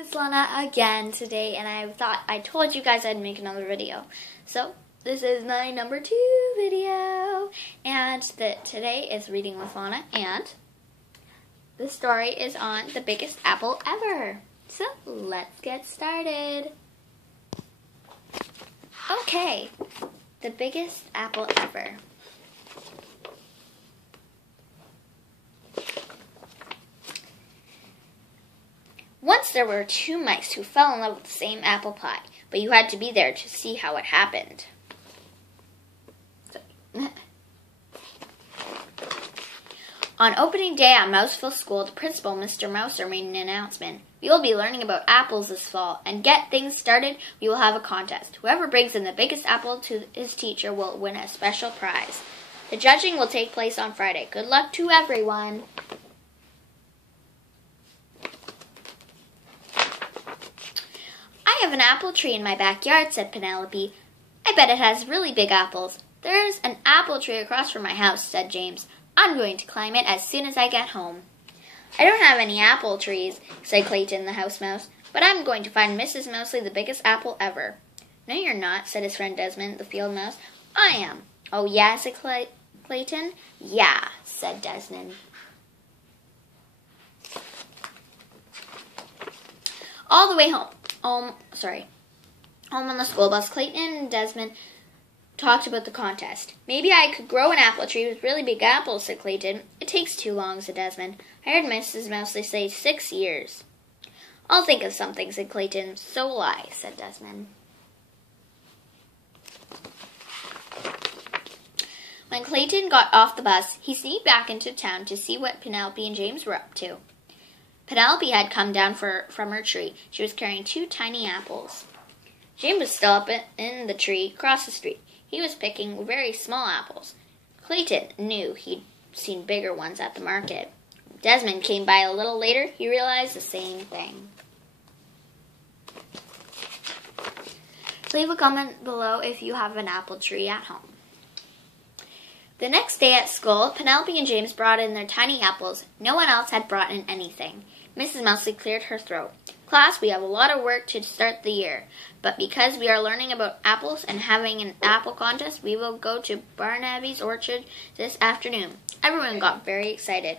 It's Lana again today, and I told you guys I'd make another video. So this is my number 2 video, and today is Reading with Lana, and the story is on the biggest apple ever. So let's get started. Okay, the biggest apple ever. Once there were 2 mice who fell in love with the same apple pie, but you had to be there to see how it happened. On opening day at Mouseville School, the principal, Mr. Mouser, made an announcement. We will be learning about apples this fall, and get things started, we will have a contest. Whoever brings in the biggest apple to his teacher will win a special prize. The judging will take place on Friday. Good luck to everyone. I have an apple tree in my backyard, said Penelope. I bet it has really big apples. There's an apple tree across from my house, said James. I'm going to climb it as soon as I get home. I don't have any apple trees, said Clayton the house mouse, but I'm going to find Mrs. Mousley the biggest apple ever. No, you're not, said his friend Desmond, the field mouse. I am. Oh, yeah, said Clayton. Yeah, said Desmond. All the way home on the school bus, Clayton and Desmond talked about the contest. Maybe I could grow an apple tree with really big apples, said Clayton. It takes too long, said Desmond. I heard Mrs. Mousley say 6 years. I'll think of something, said Clayton. So will I, said Desmond. When Clayton got off the bus, he sneaked back into town to see what Penelope and James were up to. Penelope had come down from her tree. She was carrying 2 tiny apples. James was still up in the tree across the street. He was picking very small apples. Clayton knew he'd seen bigger ones at the market. Desmond came by a little later. He realized the same thing. Leave a comment below if you have an apple tree at home. The next day at school, Penelope and James brought in their tiny apples. No one else had brought in anything. Mrs. Mousley cleared her throat. Class, we have a lot of work to start the year, but because we are learning about apples and having an apple contest, we will go to Barnaby's orchard this afternoon. Everyone got very excited.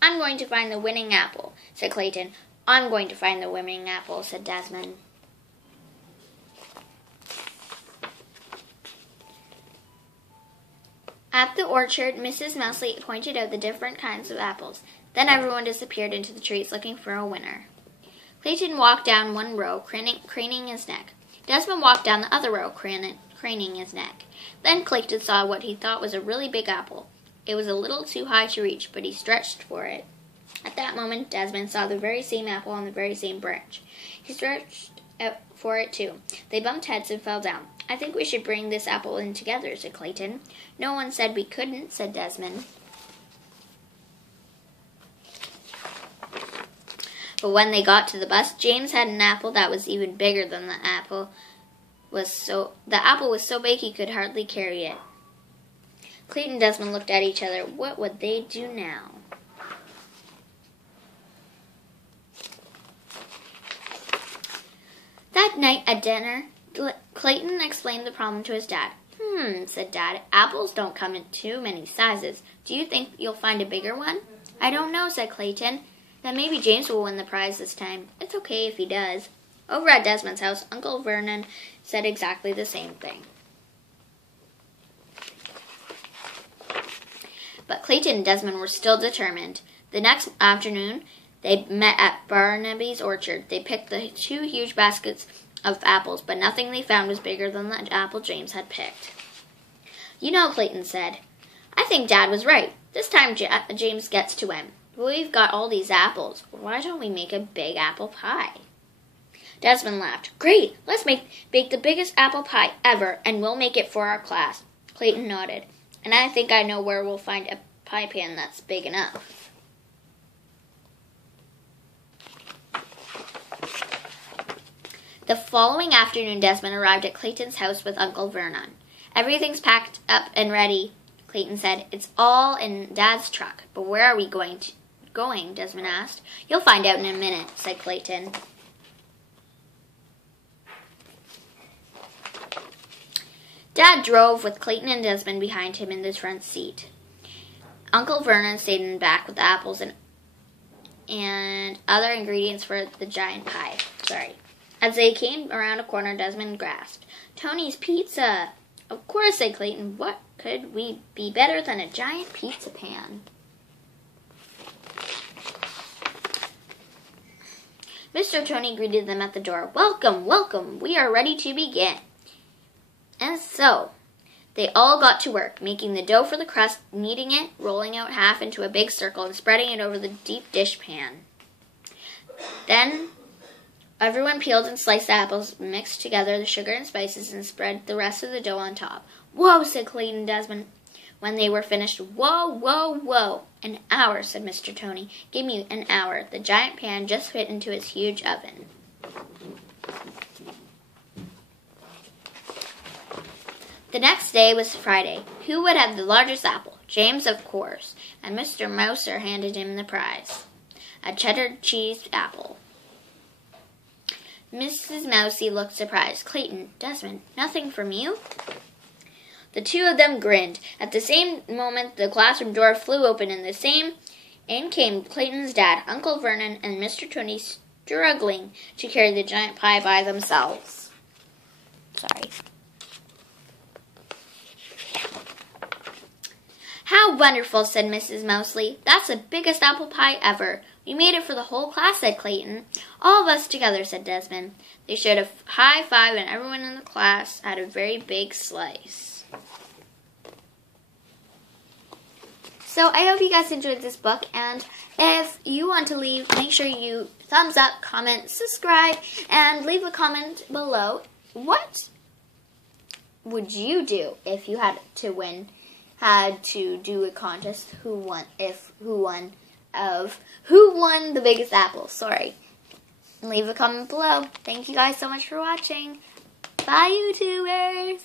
I'm going to find the winning apple, said Clayton. I'm going to find the winning apple, said Desmond. At the orchard, Mrs. Mousley pointed out the different kinds of apples. Then everyone disappeared into the trees looking for a winner. Clayton walked down one row, craning his neck. Desmond walked down the other row, craning his neck. Then Clayton saw what he thought was a really big apple. It was a little too high to reach, but he stretched for it. At that moment, Desmond saw the very same apple on the very same branch. He stretched out for it too. They bumped heads and fell down. I think we should bring this apple in together, said Clayton. No one said we couldn't, said Desmond. But when they got to the bus, James had an apple that was even bigger than the apple was so big he could hardly carry it. Clayton and Desmond looked at each other. What would they do now? That night at dinner, Clayton explained the problem to his dad. Said Dad. Apples don't come in too many sizes. Do you think you'll find a bigger one? I don't know, said Clayton. Then maybe James will win the prize this time. It's okay if he does. Over at Desmond's house, Uncle Vernon said exactly the same thing. But Clayton and Desmond were still determined. The next afternoon, they met at Barnaby's orchard. They picked the 2 huge baskets of apples, but nothing they found was bigger than the apple James had picked. You know, Clayton said, I think Dad was right. This time James gets to win. We've got all these apples. Why don't we make a big apple pie? Desmond laughed. Great! Let's bake the biggest apple pie ever, and we'll make it for our class. Clayton nodded. And I think I know where we'll find a pie pan that's big enough. The following afternoon, Desmond arrived at Clayton's house with Uncle Vernon. Everything's packed up and ready, Clayton said. It's all in Dad's truck. But where are we going, Desmond asked. You'll find out in a minute, said Clayton. Dad drove with Clayton and Desmond behind him in the front seat. Uncle Vernon stayed in the back with the apples and other ingredients for the giant pie. As they came around a corner, Desmond grasped, "Tony's Pizza!" "Of course," said Clayton. "What could we be better than a giant pizza pan?" Mr. Tony greeted them at the door. "Welcome, welcome. We are ready to begin." And so, they all got to work, making the dough for the crust, kneading it, rolling out half into a big circle, and spreading it over the deep dish pan. Then, everyone peeled and sliced the apples, mixed together the sugar and spices, and spread the rest of the dough on top. "Whoa," said Clayton and Desmond when they were finished. "Whoa, whoa, whoa." "An hour," said Mr. Tony. "Give me an hour." The giant pan just fit into its huge oven. The next day was Friday. Who would have the largest apple? James, of course, and Mr. Mouser handed him the prize, a cheddar cheese apple. Mrs. Mousy looked surprised. "Clayton, Desmond, nothing from you?" The two of them grinned. At the same moment, the classroom door flew open, and in came Clayton's dad, Uncle Vernon, and Mr. Tony, struggling to carry the giant pie by themselves. "How wonderful," said Mrs. Mousley. "That's the biggest apple pie ever." "We made it for the whole class," said Clayton. "All of us together," said Desmond. They shared a high five, and everyone in the class had a very big slice. So I hope you guys enjoyed this book, and if you want to leave, make sure you thumbs up, comment, subscribe, and leave a comment below. What would you do if you had to do a contest? Who won the biggest apple? Leave a comment below. Thank you guys so much for watching. Bye, YouTubers.